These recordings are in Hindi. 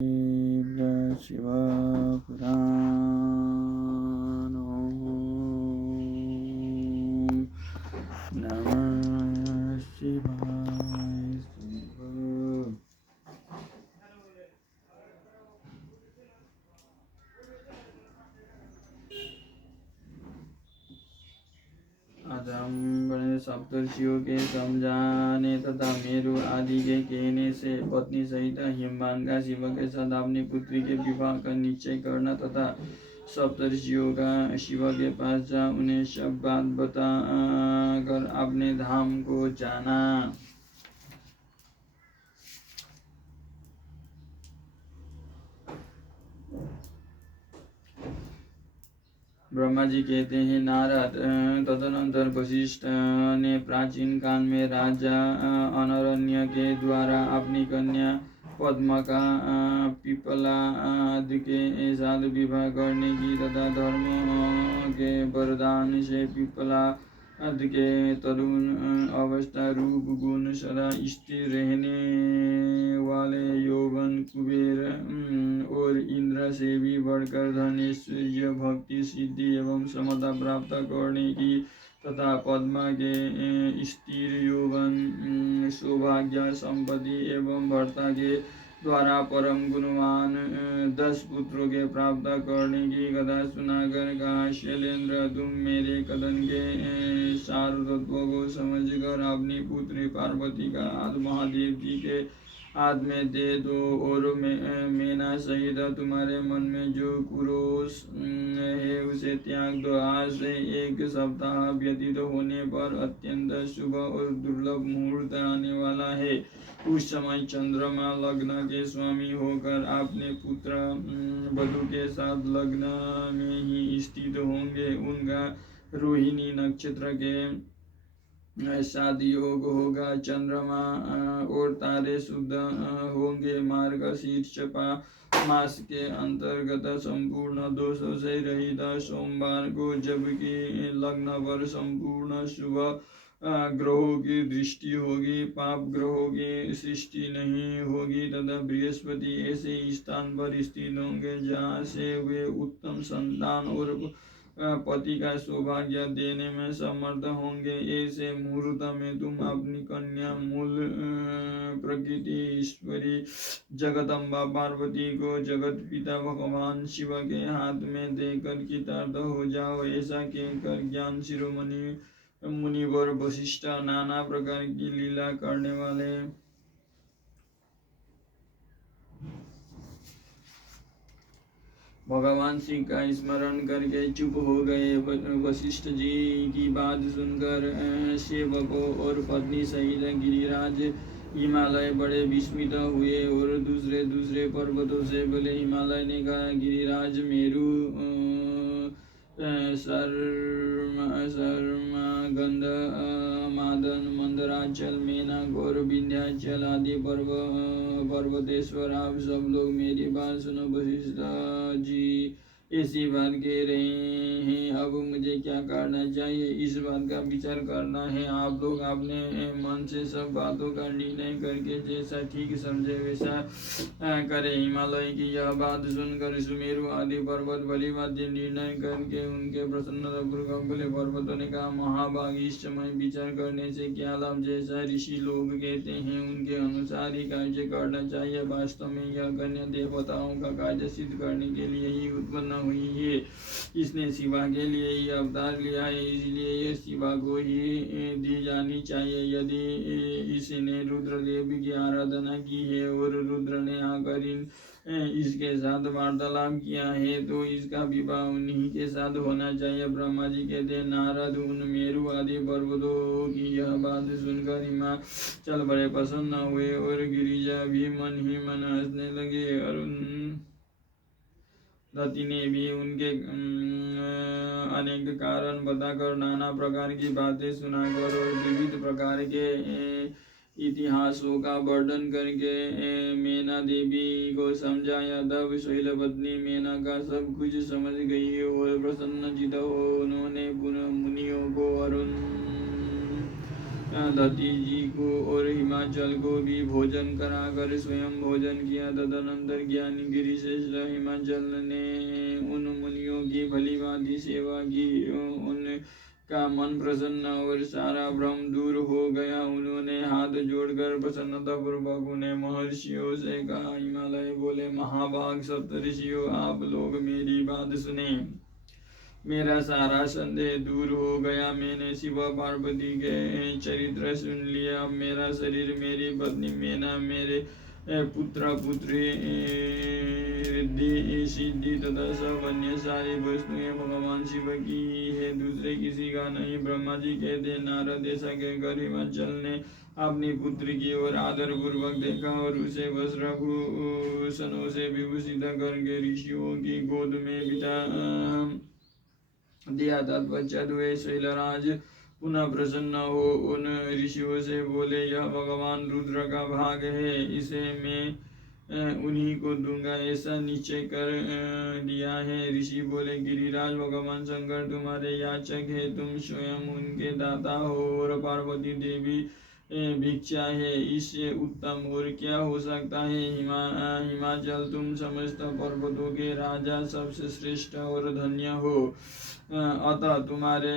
शिवपुराण नमः शिवाय। आदम सप्तर्षियों के समझाने तथा मेरु आदि के कहने से पत्नी सहित हिमवान का शिव के साथ अपनी पुत्री के विवाह का निश्चय करना तथा सप्तर्षियों का शिव के पास जा उन्हें सब बात बता कर अपने धाम को जाना। ब्रह्मा जी कहते हैं, नारद, तदनंतर वशिष्ठ ने प्राचीन काल में राजा अनरण्य के द्वारा अपनी कन्या पद्मा का पिपला आदि के साथ विवाह करने की तथा धर्म के वरदान से पिपला आदि के तरुण अवस्था रूप गुण सदा स्थिर रहने वाले यौवन कुबेर और इंद्र से भी बढ़कर धन ऐश्वर्य भक्ति सिद्धि एवं समता प्राप्त करने की तथा पद्मा के स्थिर यौवन सौभाग्य संपत्ति एवं भर्ता के द्वारा परम गुणवान 10 पुत्रों के प्राप्त करने की कथा सुनाकर कहा, शैलेंद्र, तुम मेरे कथन के सार तत्व को समझकर अपनी पुत्री पार्वती का हाथ महादेव जी के हाथ में दे दो और मेना सहित तुम्हारे मन में जो कुरोष है उसे त्याग दो। आज से 1 सप्ताह व्यतीत होने पर अत्यंत शुभ और दुर्लभ मुहूर्त आने वाला है। उस समय चंद्रमा लग्न के स्वामी होकर अपने पुत्र वधु के साथ लग्न में ही स्थित होंगे। उनका रोहिणी नक्षत्र के साथ योग होगा। चंद्रमा और तारे शुद्ध होंगे। मार्गशीर्ष मास के अंतर्गत संपूर्ण दोषों से रहित सोमवार को, जबकि लग्न पर संपूर्ण शुभ ग्रहों की दृष्टि होगी, पाप ग्रहों की सृष्टि नहीं होगी तथा बृहस्पति ऐसे स्थान पर स्थित होंगे जहाँ से वे उत्तम संतान और पति का सौभाग्य देने में समर्थ होंगे। ऐसे मुहूर्त में तुम अपनी कन्या मूल प्रकृति ईश्वरी जगदम्बा पार्वती को जगत पिता भगवान शिव के हाथ में देकर कृतार्थ हो जाओ। ऐसा कहकर ज्ञान शिरोमणि मुनिवर वशिष्ठ नाना प्रकार की लीला करने वाले भगवान सिंह का स्मरण करके चुप हो गए। वशिष्ठ जी की बात सुनकर सेवकों और पत्नी सहित गिरिराज हिमालय बड़े विस्मित हुए और दूसरे दूसरे पर्वतों से बोले। हिमालय ने कहा, गिरिराज, मेरु, शर्मा, गंध, मादन, मंदराचल, मेना, गौर, विंध्याचल आदि पर्वतेश्वर, आप सब लोग मेरी बात सुनो। वशिष्ठ जी ऐसी बात कह रहे हैं, अब मुझे क्या करना चाहिए, इस बात का विचार करना है। आप लोग अपने मन से सब बातों का निर्णय करके जैसा ठीक समझे वैसा करें। हिमालय की यह बात सुनकर सुमेरु आदि पर्वत बलिवाद्य निर्णय करके उनके प्रसन्नता पूर्वक बोले। पर्वतों ने कहा, महाभाग, इस समय विचार करने से क्या लाभ, जैसा ऋषि लोग कहते हैं उनके अनुसार ही कार्य करना चाहिए। वास्तव में यह कन्या देवताओं का कार्य सिद्ध करने के लिए ही उत्पन्न हुई है। इसने शिवा के लिए ही अवतार लिया है, इसलिए यह शिवा को ही दी जानी चाहिए। यदि इसने रुद्रदेव की आराधना की है और रुद्र ने आकर इसके साथ वार्तालाप किया है तो इसका विवाह उन्हीं के साथ होना चाहिए। ब्रह्मा जी कहते, नारद, उन मेरु आदि पर्वतों की यह बात सुनकर हिमाचल बड़े प्रसन्न हुए और गिरिजा भी मन ही मन हंसने लगे। रति ने भी उनके अनेक कारण बताकर नाना प्रकार की बातें सुनाकर और विविध प्रकार के इतिहासों का वर्णन करके मेना देवी को समझाया। तब शैलपत्नी मेना का सब कुछ समझ गई और प्रसन्नचित हो उन्होंने मुनियों को दत्ती जी को और हिमाचल को भी भोजन कराकर स्वयं भोजन किया। तदनंतर ज्ञानी गिरिश्रेष्ठ हिमाचल ने उन मुनियों की भली भांति सेवा की। उनका मन प्रसन्न और सारा भ्रम दूर हो गया। उन्होंने हाथ जोड़कर प्रसन्नता पूर्वक उन्हें महर्षियों से कहा, हिमालय बोले, महाभाग सप्तऋषियों, आप लोग मेरी बात सुने। मेरा सारा संदेह दूर हो गया। मैंने शिव पार्वती के चरित्र सुन लिया। अब मेरा शरीर, मेरी पत्नी मेना, मेरे पुत्र पुत्री, रिद्धि सिद्धि तथा सब अन्य सारी वस्तुएं भगवान शिव की है, दूसरे किसी का नहीं। ब्रह्मा जी कहते, नारद ऐसा कहकर हिमाचल ने अपनी पुत्री की ओर आदर पूर्वक देखा और उसे वस्त्रभूषणों से विभूषित करके ऋषियों की गोद में बिठा दिया। तत्पश्चात वे शैलराज पुनः प्रसन्न हो उन ऋषियों से बोले, यह भगवान रुद्र का भाग है, इसे मैं उन्हीं को दूंगा, ऐसा निश्चय कर दिया है। ऋषि बोले, गिरिराज भगवान शंकर तुम्हारे याचक है, तुम स्वयं उनके दाता हो और पार्वती देवी भिक्षा है, इससे उत्तम और क्या हो सकता है। हिमाचल, तुम समस्त पर्वतों के राजा, सबसे श्रेष्ठ और धन्य हो। अतः तुम्हारे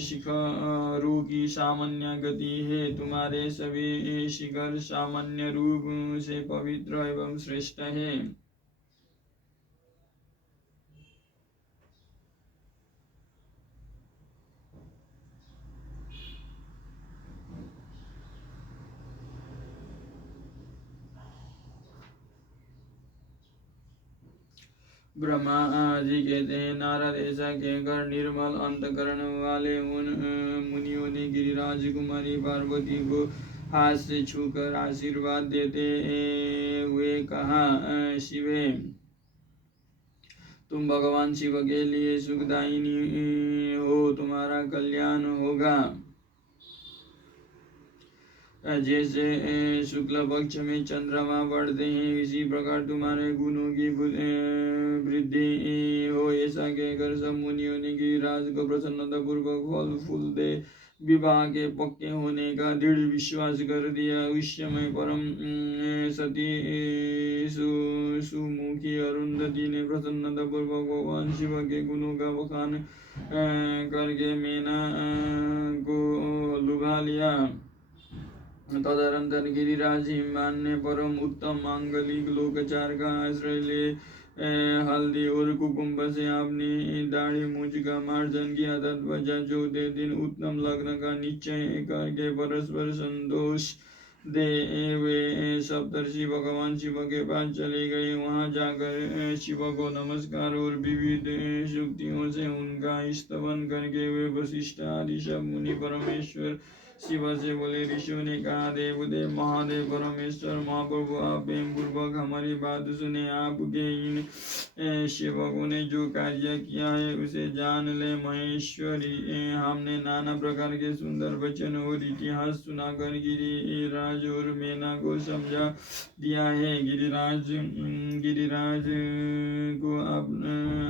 शिखरों की सामान्य गति है, तुम्हारे सभी शिखर सामान्य रूप से पवित्र एवं श्रेष्ठ है। ब्रह्मा जी कहते हैं, नारद ऐसा कहकर निर्मल अंतकरण वाले उन मुनियों ने गिरिराज कुमारी पार्वती को हाथ से छूकर आशीर्वाद देते हुए कहा, शिवे, तुम भगवान शिव के लिए सुखदायिनी हो, तुम्हारा कल्याण होगा। जैसे शुक्ल पक्ष में चंद्रमा बढ़ते हैं, इसी प्रकार तुम्हारे गुणों की वृद्धि हो। ऐसा कहकर सब मुनियों ने गिरिराज को प्रसन्नता पूर्वक फल फूल दे विवाह के पक्के होने का दृढ़ विश्वास कर दिया। उस समय परम सती सुमुखी अरुंधति ने प्रसन्नता पूर्वक भगवान शिव के गुणों का बखान करके मेना को लुभा लिया। तदनंतर गिरिराज हिमान ने परम उत्तम मांगलिक लोकाचार का आश्रय ले हल्दी और कुकुम्भ से आपने दाढ़ी मूछ का मार्जन किया। तत्पश्चात चौथे दिन उत्तम लग्न का निश्चय करके परस्पर संतोष दे वे सप्तर्षि भगवान शिव के पास चले गए। वहां जाकर शिव को नमस्कार और विविध शुक्तियों से उनका स्तवन करके वे वशिष्ठ आदि सब मुनि परमेश्वर शिव से बोले, ऋषियों ने कहा, देवदेव महादेव परमेश्वर महाप्रभु, आप प्रेम पूर्वक हमारी बात सुने। आपके इन सेवकों ने जो कार्य किया है उसे जान ले। महेश्वरी, हमने नाना प्रकार के सुंदर वचन और इतिहास सुनाकर गिरिराज और मेना को समझा दिया है। गिरिराज को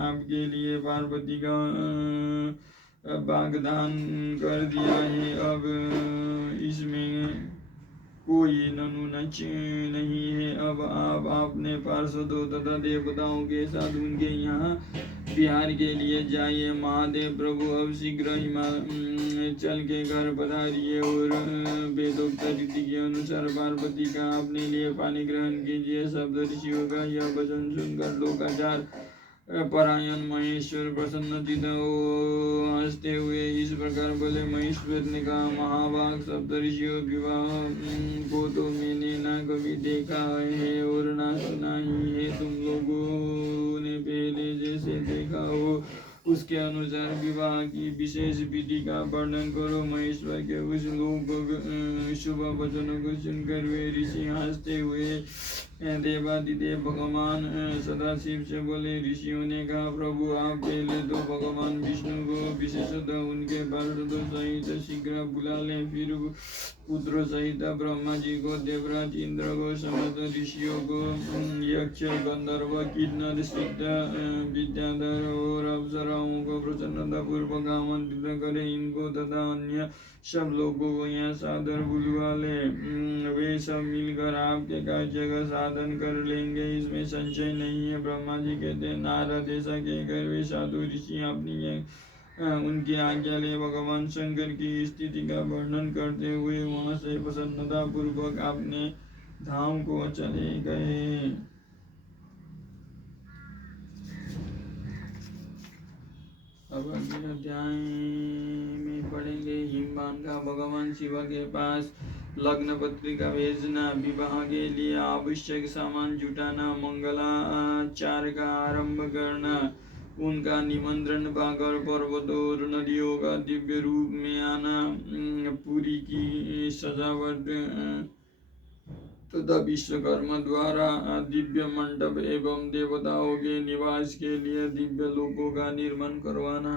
आपके लिए पार्वती का वाग्दान कर दिया है। अब इसमें कोई ननुनच नहीं है। अब आप अपने पार्षदों तथा देवताओं के साथ उनके यहाँ बिहार के लिए जाइए। महादेव प्रभु अब शीघ्र हिमाचल के घर पधारिए और वेदोक्त रीति के अनुसार पार्वती का अपने लिए पानी ग्रहण कीजिए। सब ऋषियों का यह वचन सुनकर लोकाचार परायण महेश्वर प्रसन्नचित्त हंसते हुए इस प्रकार बोले। महेश्वर ने कहा, महाभाग सप्तऋषियों, विवाह को तो मैंने ना कभी देखा है और ना सुना ही है। तुम लोगों ने पहले जैसे देखा हो उसके अनुसार विवाह की विशेष विधि का वर्णन करो। महेश्वर के उस लोग शुभ वचनों को सुनकर वे ऋषि हंसते हुए देवादिदेव भगवान सदाशिव से बोले। ऋषियों ने कहा, प्रभु आप पहले तो भगवान विष्णु को विशेषतः उनके पार्षदों सहित शीघ्र बुला लें, फिर पुत्रों सहित ब्रह्मा जी को, देवराज इंद्र को, समस्त ऋषियों को यक्ष गंधर्व किन्नर सिद्ध विद्याधर और अप्सराओं को प्रसन्नता पूर्वक आमंत्रित करें। इनको तथा अन्य सब लोगों को यहाँ सादर बुलवा ले। वे सब मिलकर आपके कार्य का साधन कर लेंगे, इसमें संशय नहीं है। ब्रह्मा जी कहते हैं, नारद ऐसा कहकर वे साधु ऋषि अपनी उनकी आज्ञा ले भगवान शंकर की स्थिति का वर्णन करते हुए वहां से प्रसन्नता पूर्वक अपने धाम को चले गए। अब अगले अध्याय में पढ़ेंगे हिमवान का भगवान शिव के पास लग्न पत्रिका भेजना, विवाह के लिए आवश्यक सामान जुटाना, मंगलाचार का आरंभ करना, उनका निमंत्रण पाकर पर्वतों और नदियों का दिव्य रूप में आना, पुरी की सजावट तथा विश्वकर्मा द्वारा दिव्य मंडप एवं देवताओं के निवास के लिए दिव्य लोकों का निर्माण करवाना।